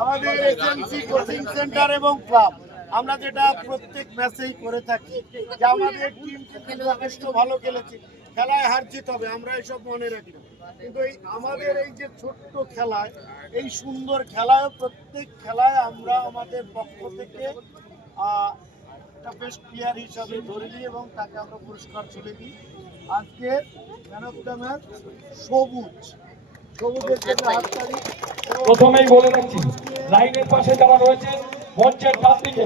আমাদের SMC coaching centre এবং club. আমরা যেটা প্রত্যেক ম্যাচেই করে থাকি যে আমাদের টিম কিন্তু যথেষ্ট ভালো খেলেছে। খেলায় হার জিত হবে আমরা এসব মনে রাখি কিন্তু এই আমাদের এই যে ছোট্ট খেলায়, এই সুন্দর খেলায় প্রত্যেক খেলায় আমরা আমাদের পক্ষ থেকে একটা বেস্ট প্লেয়ার হিসাবে ধরে নিই এবং তাকে আমরা পুরস্কার তুলে দিই। আজকে ম্যান অফ দ্য ম্যাচ সবুজ। প্রথমেই বলে রাখছি লাইনের পাশে যারা রয়েছে মঞ্চের ডান দিকে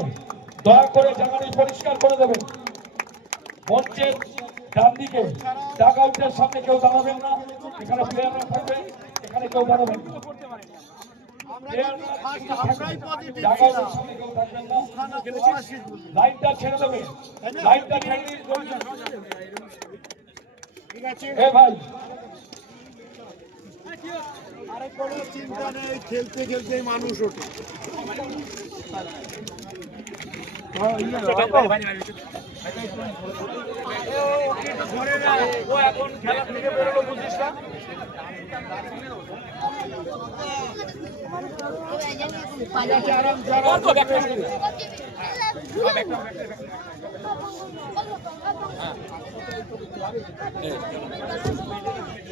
দয়া করে জায়গাটি পরিষ্কার করে দেবেন। মঞ্চের ডান দিকে ডাক আউটের সামনে কেউ দাঁড়াবেন না এখানে প্লেয়াররা থাকবে এখানে কেউ দাঁড়াবেন না। লাইনটা ছেড়ে দেবে। লাইনটা ভাই আরে কোনো চিন্তা নেই খেলতে খেলতে মানুষ ওঠে ঠিক আছে, আরাম সে আরাম সে।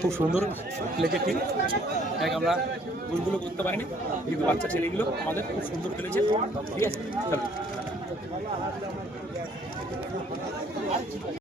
খুব সুন্দর খেলেছে টিম তাই আমরা গোলগুলো করতে পারিনি। কিন্তু বাচ্চা ছেলেগুলো আমাদের খুব সুন্দর খেলেছে। ঠিক আছে